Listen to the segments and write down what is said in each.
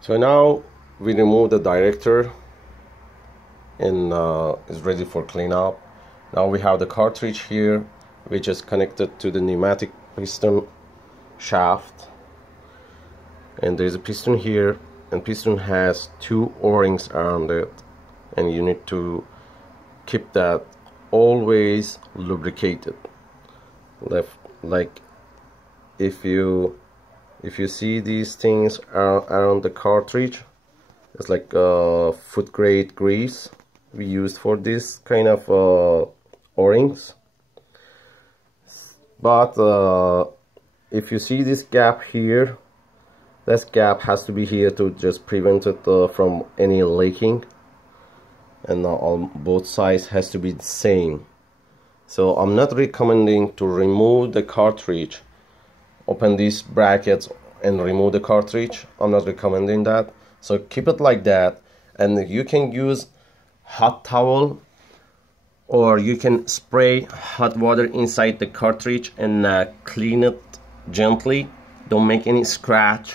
So now we remove the director and is ready for cleanup. Now we have the cartridge here, which is connected to the pneumatic piston shaft, and there's a piston here, and piston has two O-rings around it, and you need to keep that always lubricated. Like if you see these things around the cartridge, it's like food grade grease we used for this kind of O-rings. But if you see this gap here, this gap has to be here to just prevent it from any leaking, and on both sides has to be the same. So I'm not recommending to remove the cartridge, open these brackets and remove the cartridge. I'm not recommending that. So keep it like that, and you can use hot towel, or you can spray hot water inside the cartridge and clean it gently. Don't make any scratch,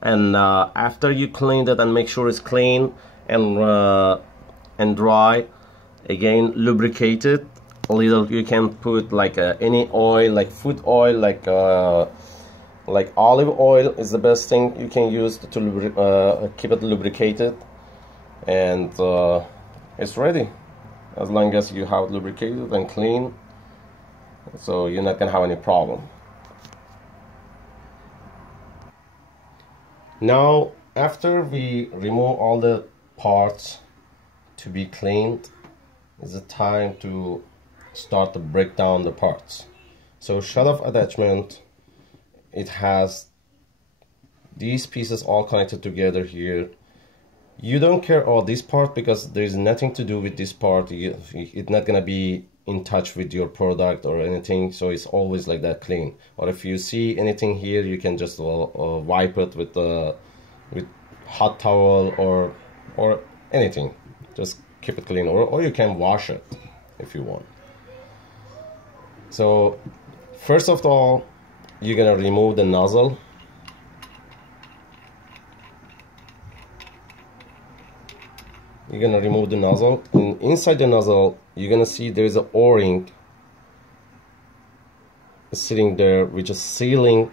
and after you clean it and make sure it's clean and dry, again lubricate it a little. You can put like any oil, like food oil, like olive oil is the best thing you can use to keep it lubricated, and it's ready. As long as you have it lubricated and clean, so you're not gonna have any problem. Now after we remove all the parts to be cleaned, it's the time to start to break down the parts. So shut-off attachment, it has these pieces all connected together here. You don't care about this part because there's nothing to do with this part. It's not gonna be in touch with your product or anything, so it's always like that clean. Or if you see anything here, you can just wipe it with hot towel or anything. Just keep it clean, or you can wash it if you want. So first of all, you're gonna remove the nozzle. You're gonna remove the nozzle, and inside the nozzle you're gonna see there's an O-ring sitting there, which is sealing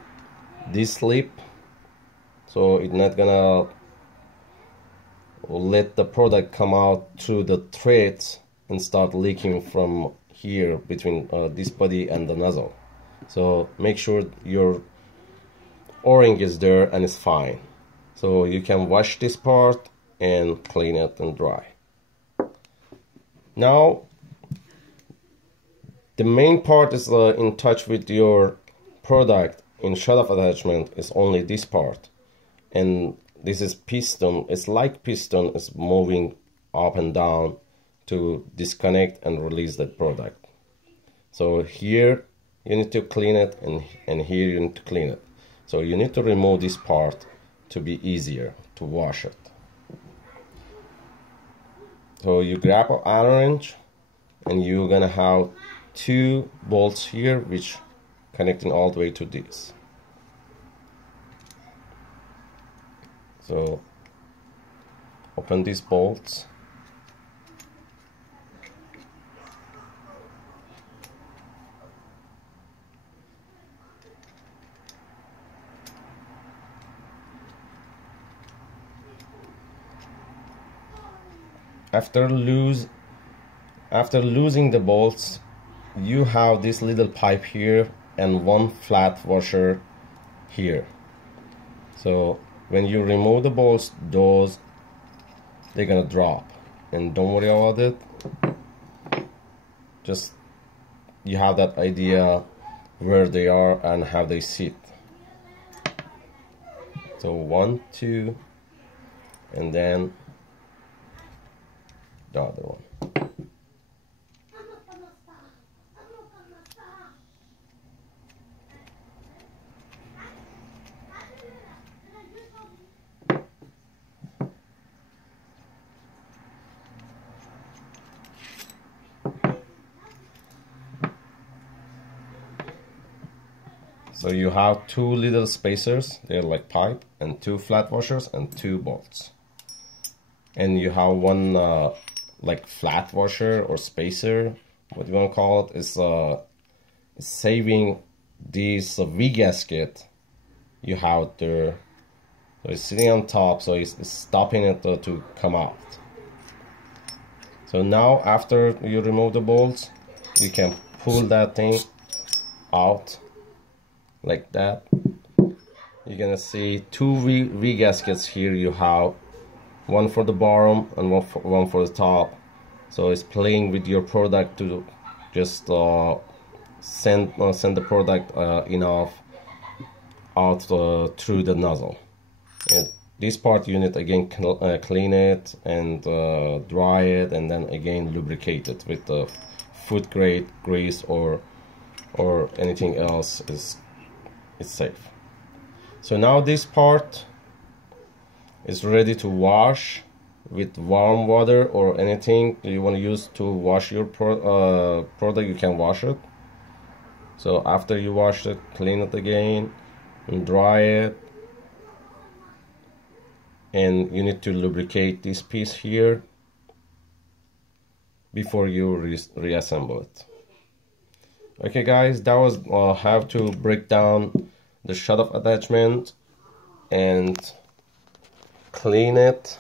this lip, so it's not gonna let the product come out through the threads and start leaking from here between this body and the nozzle. So make sure your O-ring is there and it's fine. So you can wash this part and clean it and dry. Now the main part is in touch with your product in shut-off attachment is only this part, and this is piston. It's like piston is moving up and down to disconnect and release that product. So here you need to clean it, and here you need to clean it. So you need to remove this part to be easier to wash it. So you grab an Allen wrench, and you're gonna have two bolts here which connecting all the way to this. So open these bolts. After losing the bolts, you have this little pipe here and one flat washer here. So when you remove the bolts, they're gonna drop, and don't worry about it. Just you have that idea where they are and how they sit. So 1, 2, and then the other one. So you have two little spacers, they're like pipe, and two flat washers and two bolts. And you have one like flat washer or spacer, what you want to call it, is saving this V-gasket you have there. So it's sitting on top, so it's stopping it to come out. So now after you remove the bolts, you can pull that thing out like that. You're gonna see two V-gaskets here. You have one for the bottom and one for the top. So it's playing with your product to just send the product enough out through the nozzle. And this part you need again clean it and dry it, and then again lubricate it with the food grade grease or anything else is safe. So now this part is ready to wash with warm water or anything you want to use to wash your product. You can wash it. So after you wash it, clean it again and dry it. And you need to lubricate this piece here before you reassemble it. Okay guys, that was how to break down the shut-off attachment and clean it,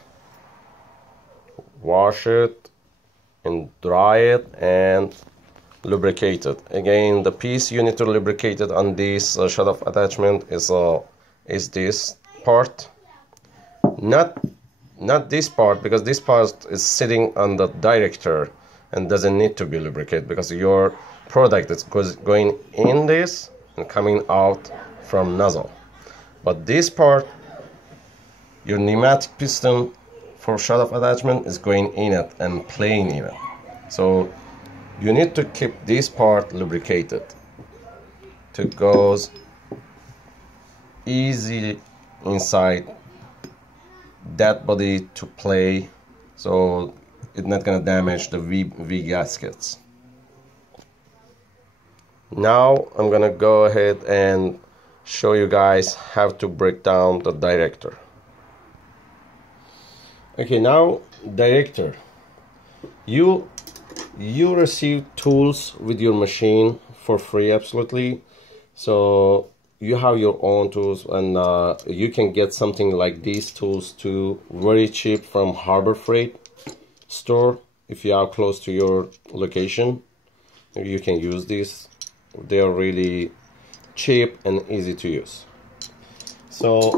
wash it, and dry it and lubricate it. Again, the piece you need to lubricate it on this shut-off attachment is this part. Not this part, because this part is sitting on the director and doesn't need to be lubricated, because your product is going in this and coming out from nozzle. But this part, your pneumatic piston for shut-off attachment, is going in it and playing in it. So you need to keep this part lubricated to goes easy inside that body to play, so it's not gonna damage the V gaskets. Now I'm gonna go ahead and show you guys how to break down the director. Okay, now director, you receive tools with your machine for free, absolutely. So you have your own tools, and you can get something like these tools too, very cheap, from Harbor Freight store. If you are close to your location, you can use these. They are really cheap and easy to use. So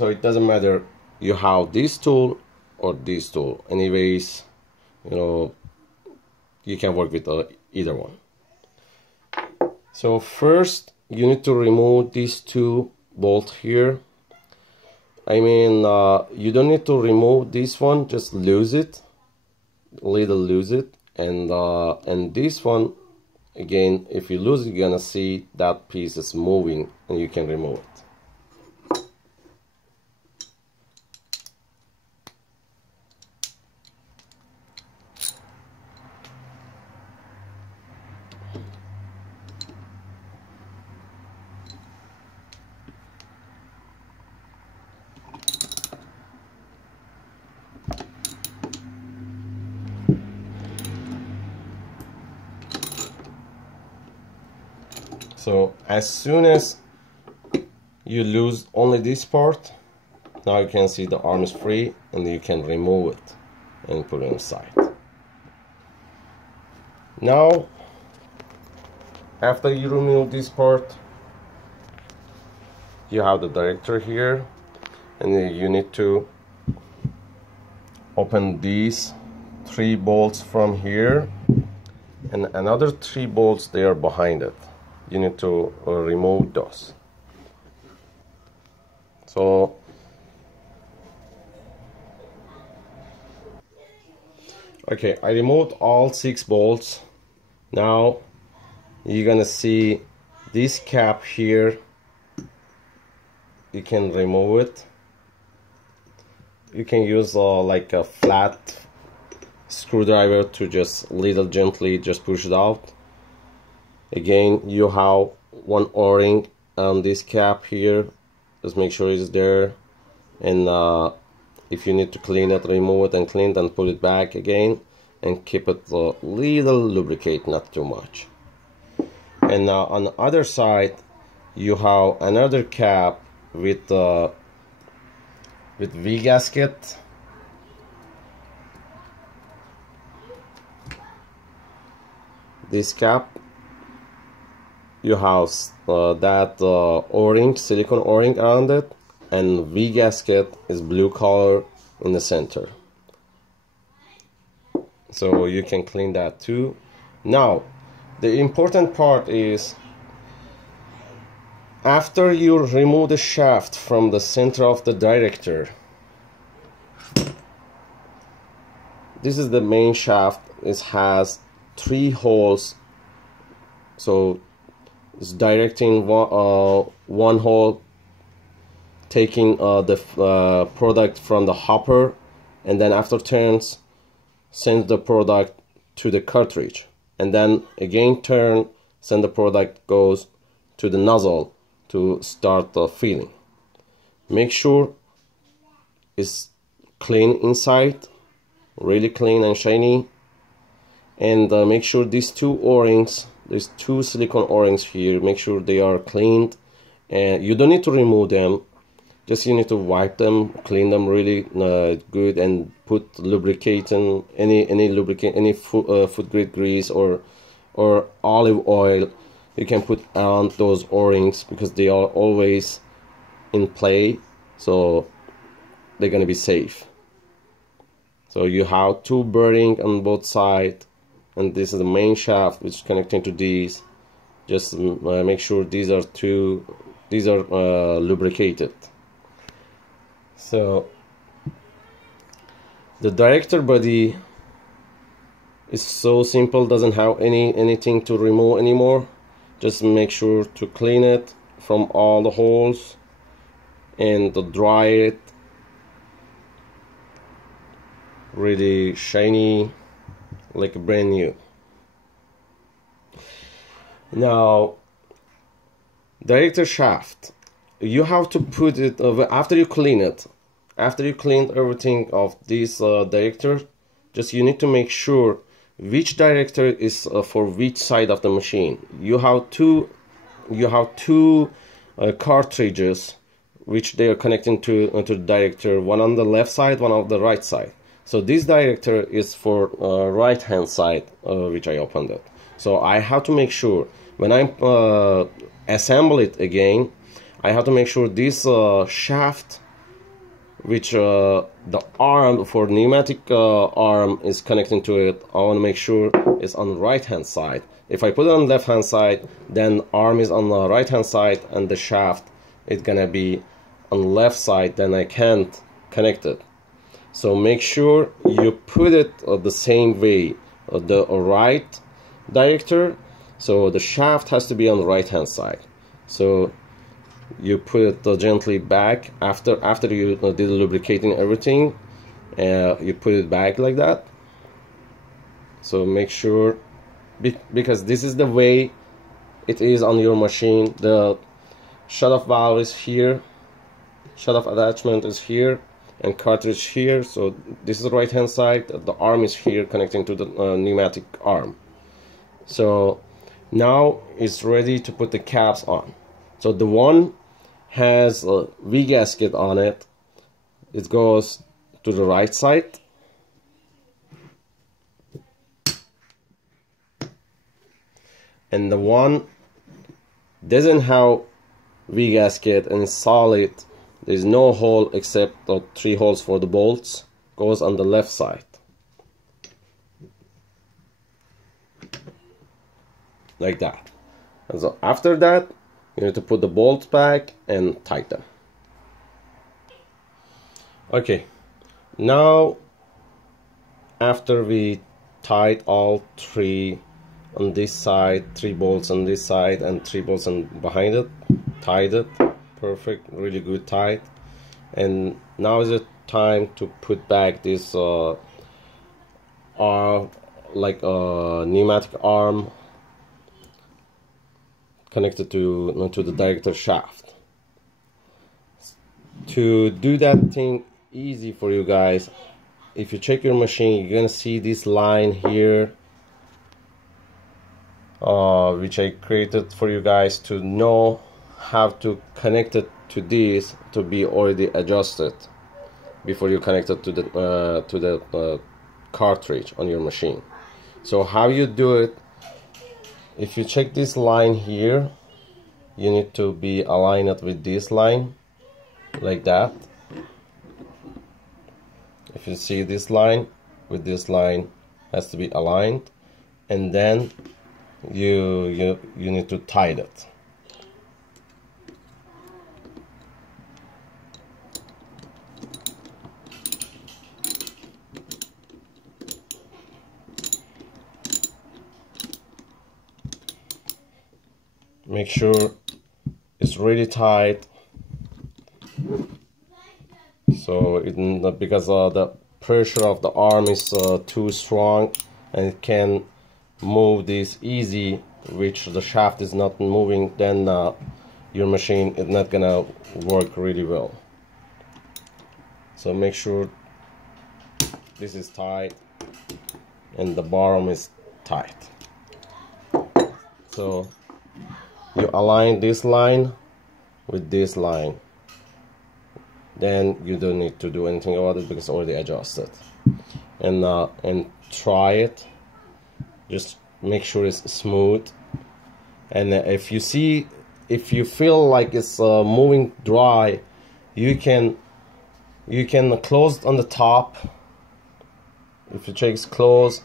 it doesn't matter you have this tool or this tool. Anyways, you know, you can work with either one. So first you need to remove these two bolts here. I mean, you don't need to remove this one, just lose it, lose it, and this one, again, if you lose it, you're gonna see that piece is moving, and you can remove it. So as soon as you lose only this part, now you can see the arm is free, and you can remove it and put it inside. Now, after you remove this part, you have the director here, and you need to open these 3 bolts from here, and another 3 bolts they are behind it. You need to remove those. So okay, I removed all 6 bolts. Now you're gonna see this cap here. You can remove it. You can use like a flat screwdriver to just gently just push it out. Again, you have one O-ring on this cap here. Just make sure it's there, and if you need to clean it, remove it and clean it and put it back again, and keep it a little lubricate, not too much. And now on the other side you have another cap with V gasket. This cap, you have that O-ring, silicone O-ring around it, and V gasket is blue color in the center. So you can clean that too. Now the important part is, after you remove the shaft from the center of the director, this is the main shaft. It has 3 holes, so it's directing one hole, taking the product from the hopper, and then after turns send the product to the cartridge, and then again turn, send the product, goes to the nozzle to start the filling. Make sure it's clean inside, really clean and shiny, and make sure these 2 O-rings, these 2 silicone O-rings here, make sure they are cleaned, and you don't need to remove them, just you need to wipe them, clean them really good, and put lubricant, any lubricant, any food grade grease or olive oil you can put around those O-rings, because they are always in play, so they're gonna be safe. So you have 2 bearings on both sides, and this is the main shaft which is connecting to these. Just make sure these are lubricated. So the director body is so simple, doesn't have anything to remove anymore. Just make sure to clean it from all the holes and to dry it really shiny, like brand new. Now director shaft, you have to put it after you clean it, after you cleaned everything of this director, just you need to make sure which director is for which side of the machine. You have two cartridges which they are connecting to the director, one on the left side, one on the right side. So this director is for right hand side, which I opened it. So I have to make sure when I assemble it again, I have to make sure this shaft, which the arm for pneumatic arm is connecting to it, I want to make sure it's on the right hand side. If I put it on the left hand side, then arm is on the right hand side and the shaft is gonna be on the left side, then I can't connect it. So make sure you put it the same way, the right director, so the shaft has to be on the right hand side. So you put it gently back after you did the lubricating everything, you put it back like that. So make sure, because this is the way it is on your machine. The shut-off valve is here, shut-off attachment is here, and cartridge here. So this is the right hand side, the arm is here connecting to the pneumatic arm. So now it's ready to put the caps on. So the one has a V gasket on it, it goes to the right side, and the one doesn't have V gasket and is solid, there's no hole except the 3 holes for the bolts, goes on the left side. Like that. And so after that, you need to put the bolts back and tighten. Okay, now after we tied all 3 on this side, 3 bolts on this side and 3 bolts on behind it, tied it, perfect, really good tight. And now is the time to put back this arm, like a pneumatic arm connected to the director shaft. To do that thing easy for you guys, if you check your machine, you're gonna see this line here, which I created for you guys to know how to connect it to this to be already adjusted before you connect it to the cartridge on your machine. So how you do it, if you check this line here, you need to be aligned with this line like that. If you see this line with this line has to be aligned, and then you need to tighten it. Make sure it's really tight, so because the pressure of the arm is too strong, and it can move this easy, which the shaft is not moving, then your machine is not gonna work really well. So make sure this is tight and the bottom is tight. So you align this line with this line, then you don't need to do anything about it because it's already adjusted. And try it, just make sure it's smooth. And if you feel like it's moving dry, you can close it on the top. If you check it's closed,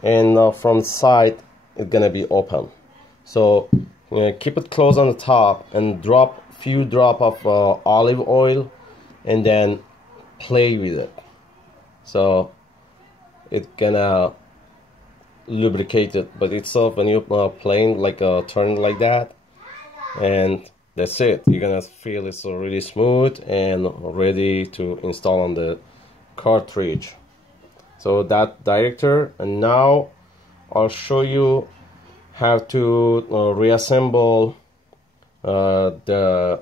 and from the side it's gonna be open. So keep it closed on the top and drop few drop of olive oil, and then play with it, so it's gonna lubricate it. But itself, when you playing like turn like that, and that's it, you're gonna feel it's really smooth and ready to install on the cartridge. So that director, and now I'll show you how to reassemble the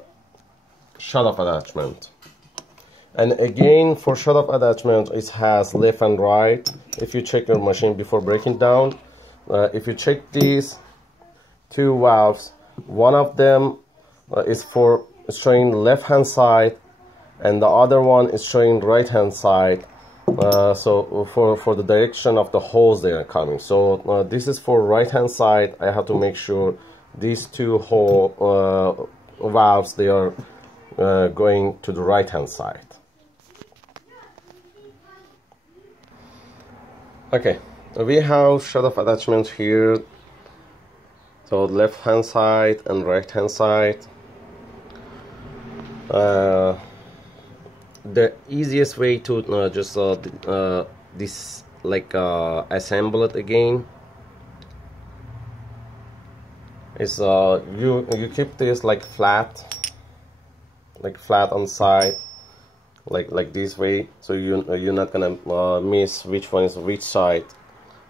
shut-off attachment. And again, for shut-off attachment, it has left and right. If you check your machine before breaking down, if you check these two valves, one of them is for showing left hand side, and the other one is showing right hand side. So for the direction of the holes they are coming. So this is for right hand side. I have to make sure these two valves, they are going to the right hand side. Okay, we have shut-off attachments here. So left hand side and right hand side. The easiest way to just assemble it again is you keep this like flat on side, like this way, so you're not gonna miss which one is which side,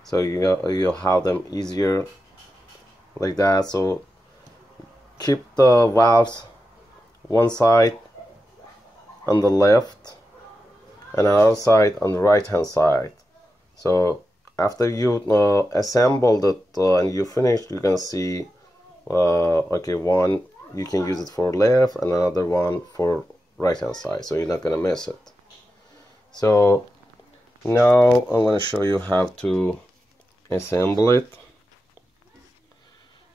so you have them easier like that. So keep the valves one side on the left and another side on the right hand side. So after you assembled it and you finished, you can see okay, one you can use it for left and another one for right hand side, so you're not gonna miss it. So now I'm gonna show you how to assemble it.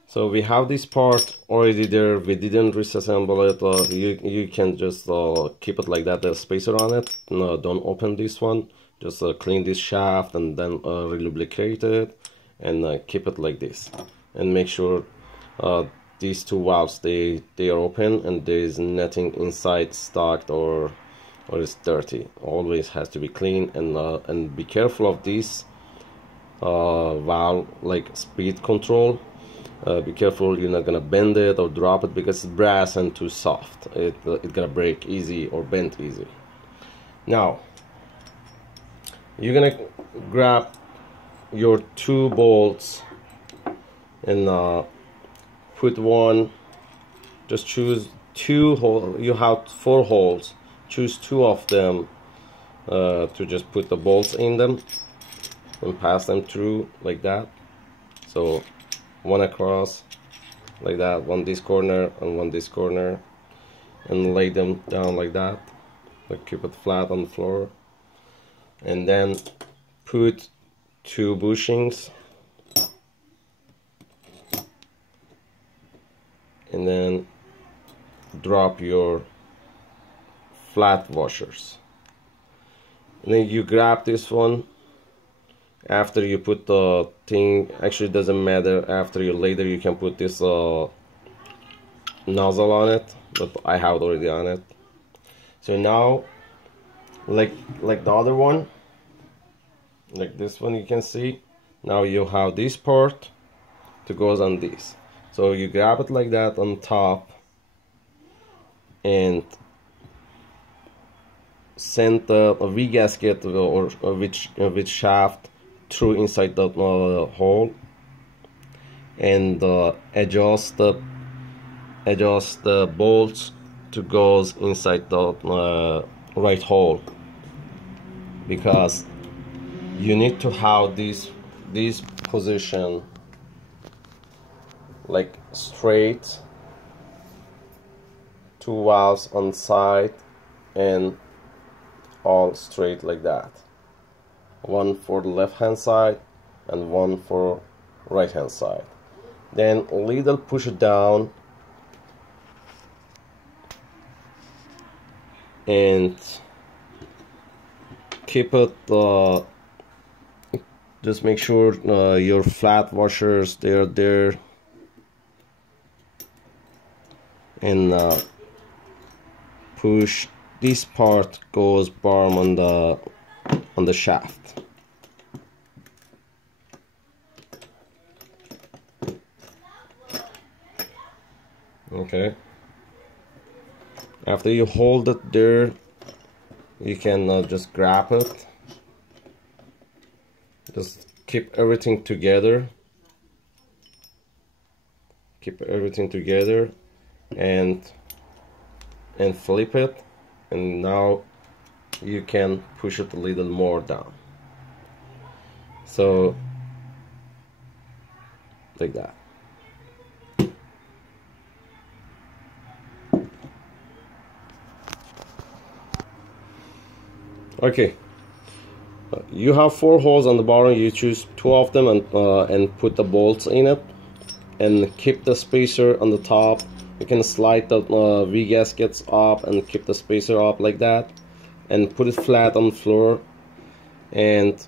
So we have this part already there, we didn't disassemble it. You can just keep it like that, there's spacer on it. No, don't open this one, just clean this shaft and then relubricate it, and keep it like this, and make sure these two valves they are open and there is nothing inside stuck or it's dirty. Always has to be clean, and be careful of this valve, like speed control. Be careful you're not gonna bend it or drop it, because it's brass and too soft. It's gonna break easy or bend easy. Now you're gonna grab your two bolts and put one, just choose two holes. You have 4 holes, choose 2 of them to just put the bolts in them and pass them through like that. So one across like that, one this corner and one this corner, and lay them down like that, like keep it flat on the floor, and then put 2 bushings, and then drop your flat washers, and then you grab this one after you put the thing. Actually, it doesn't matter, after you later you can put this nozzle on it, but I have it already on it. So now like the other one, like this one, you can see now you have this part to goes on this. So you grab it like that on top and send the V gasket or which shaft through inside the hole, and adjust the bolts to goes inside the right hole, because you need to have this position like straight, 2 valves on side and all straight like that, one for the left hand side and one for right hand side. Then little push it down and keep it just make sure your flat washers they're there, and push this part goes firm on the shaft. Okay, after you hold it there, you can just grab it, just keep everything together, and flip it, and now you can push it a little more down, so like that. Okay, you have 4 holes on the bottom. You choose 2 of them and put the bolts in it, and keep the spacer on the top. You can slide the V gaskets up and keep the spacer up like that, and put it flat on the floor, and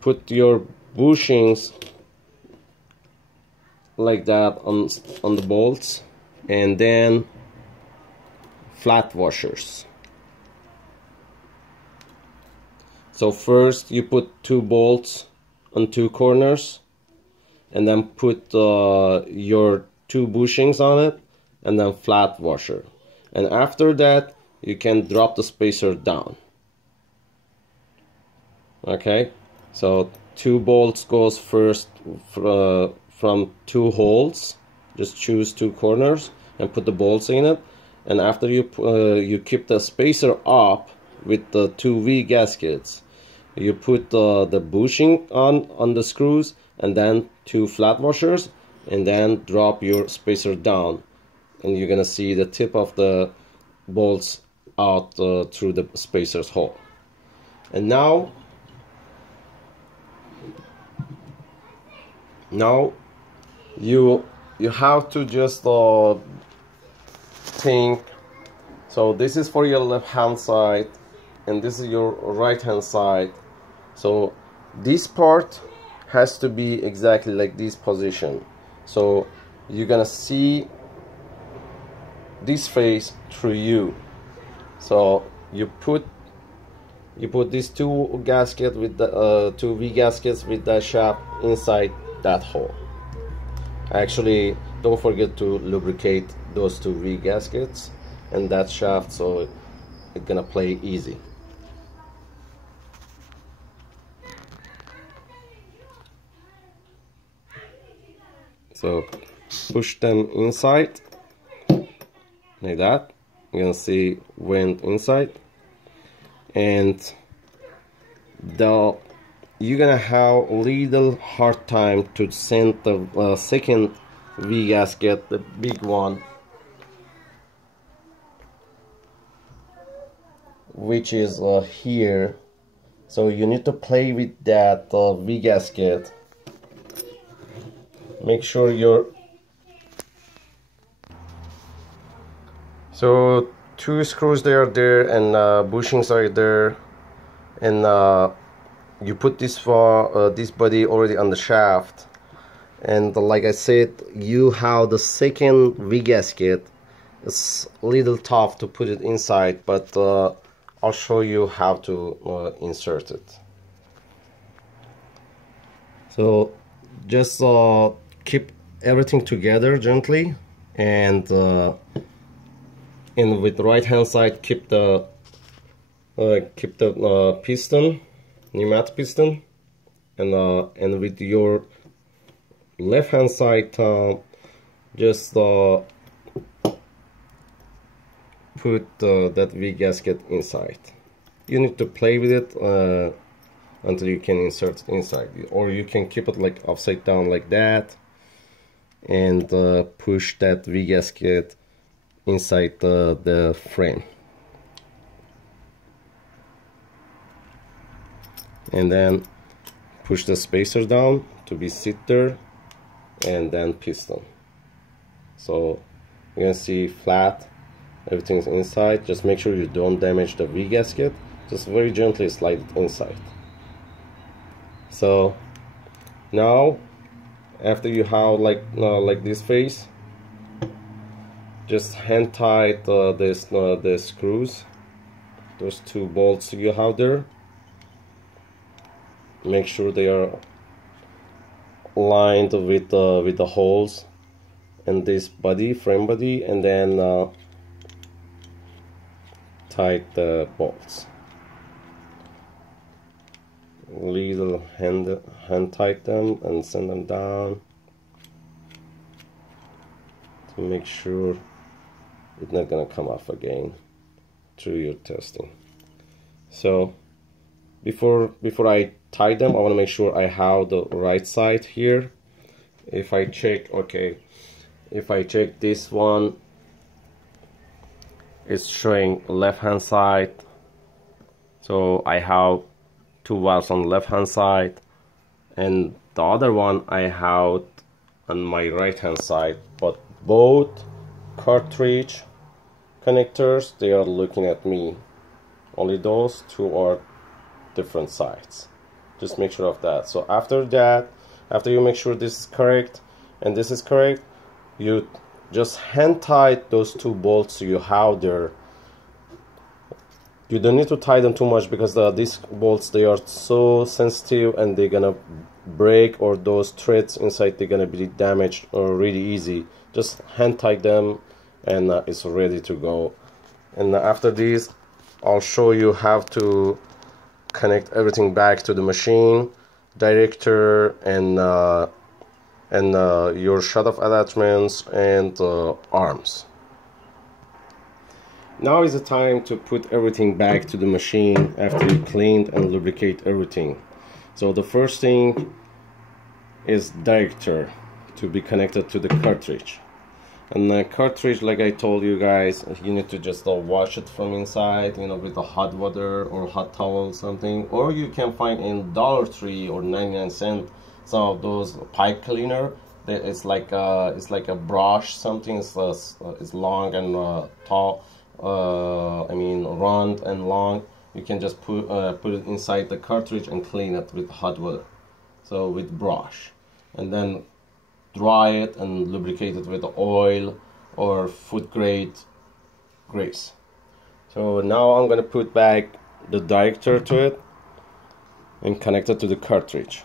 put your bushings like that on the bolts, and then flat washers. So first you put 2 bolts on 2 corners, and then put your 2 bushings on it, and then flat washer, and after that you can drop the spacer down. Okay, so 2 bolts goes first from 2 holes. Just choose 2 corners and put the bolts in it, and after you keep the spacer up with the 2 V gaskets, you put the bushing on the screws, and then 2 flat washers, and then drop your spacer down, and you're gonna see the tip of the bolts out through the spacer's hole. And now you have to just think, so this is for your left hand side and this is your right hand side, so this part has to be exactly like this position. So you're gonna see this face through you. So you put these 2 gaskets with the 2 V gaskets with the shaft inside that hole. Actually, don't forget to lubricate those 2 V gaskets and that shaft, so it's gonna play easy. So push them inside like that. You can see went inside, and you're gonna have a little hard time to send the second V gasket, the big one, which is here. So you need to play with that V gasket. Make sure you're so 2 screws there and bushings are there, and you put this this body already on the shaft, and like I said, you have the second V gasket. It's a little tough to put it inside, but I'll show you how to insert it. So just keep everything together gently, and with the right hand side keep the piston, pneumatic piston, and with your left hand side just put that V gasket inside. You need to play with it until you can insert it inside, or you can keep it like upside down like that and push that V gasket inside the frame, and then push the spacer down to be sit there, and then piston. So you can see flat, everything's inside. Just make sure you don't damage the V gasket. Just very gently slide it inside. So now after you have like this face, just hand tight the screws, those 2 bolts you have there. Make sure they are lined with the holes in this body, frame body, and then tight the bolts. Little hand tight them and send them down to make sure it's not gonna come off again through your testing. So before I tie them, I want to make sure I have the right side here. If I check this one, it's showing left hand side, so I have 2 valves on the left hand side, and the other one I have on my right hand side, but both cartridge connectors, they are looking at me. Only those 2 are different sides. Just make sure of that. So after that, after you make sure this is correct and this is correct, you just hand tight those 2 bolts you have there. You don't need to tie them too much, because these bolts, they are so sensitive and they're gonna break, or those threads inside, they're gonna be damaged really easy. Just hand tie them and it's ready to go. And after this, I'll show you how to connect everything back to the machine, director, and your shut-off attachments and arms. Now is the time to put everything back to the machine after you cleaned and lubricate everything. So the first thing is director to be connected to the cartridge. And the cartridge, like I told you guys, you need to just wash it from inside, with a hot water or hot towel or something. Or you can find in Dollar Tree or 99-cent some of those pipe cleaner. It's like a brush, something. It's long and tall. Round and long. You can just put it inside the cartridge and clean it with hot water, so with brush, and then dry it and lubricate it with oil or food grade grease. So now I'm gonna put back the director to it and connect it to the cartridge.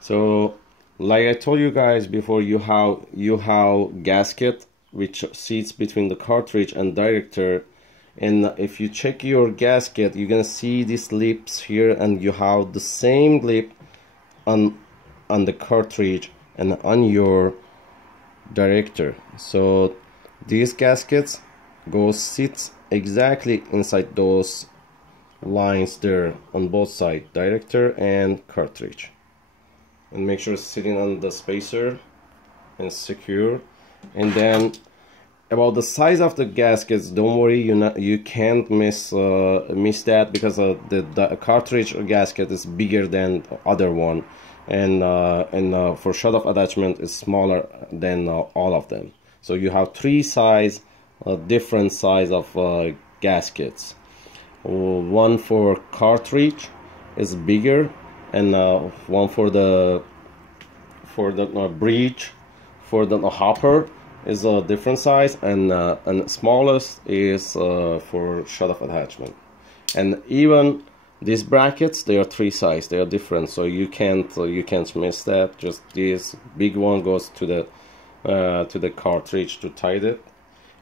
So like I told you guys before, you have gasket which sits between the cartridge and director, and if you check your gasket, you're gonna see these lips here, and you have the same lip on the cartridge and on your director. So these gaskets sit exactly inside those lines there on both sides, director and cartridge. And make sure it's sitting on the spacer and secure. And then about the size of the gaskets, don't worry, you can't miss that, because the cartridge gasket is bigger than the other one, and for shut-off attachment is smaller than all of them. So you have three different size of gaskets. One for cartridge is bigger, and one for the breech, for the hopper is a different size, and smallest is for shut-off attachment. And even these brackets, they are three size, they are different, so you can't miss that. Just this big one goes to the cartridge to tighten it.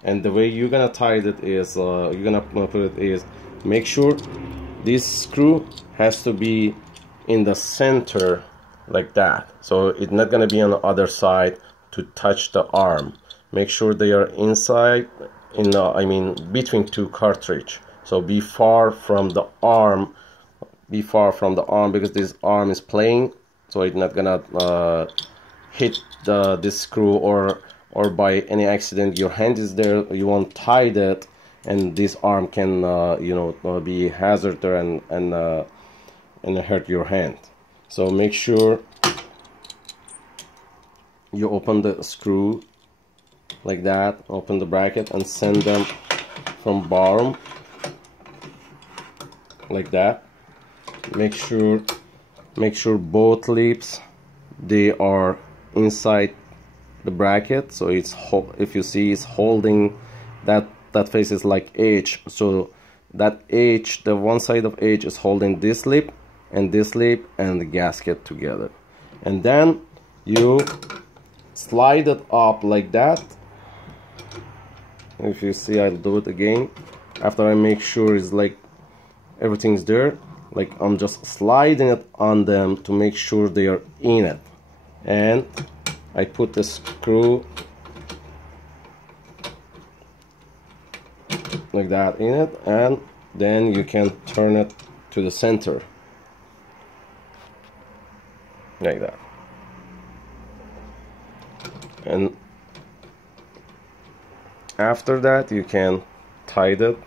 And the way you're gonna tighten it is make sure this screw has to be in the center like that, so it's not gonna be on the other side to touch the arm. Make sure they are inside, between two cartridge. So be far from the arm, because this arm is playing, so it's not gonna hit this screw, or by any accident your hand is there, you won't tie that, and this arm can be hazard there and hurt your hand. So make sure you open the screw like that, open the bracket and send them from bottom like that. Make sure both lips, they are inside the bracket, so if you see, it's holding that face is like edge, so that edge, the one side of edge is holding this lip and the gasket together. And then you slide it up like that. If you see, I'll do it again after I make sure it's like everything's there. Like, I'm just sliding it on them to make sure they are in it, and I put the screw like that in it, and then you can turn it to the center like that. And after that you can tie it.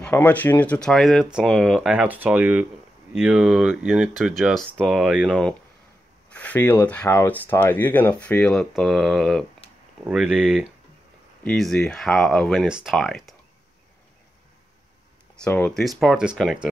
How much you need to tie it, I have to tell you, you need to just feel it how it's tied. You're gonna feel it really easy when it's tied. So this part is connected.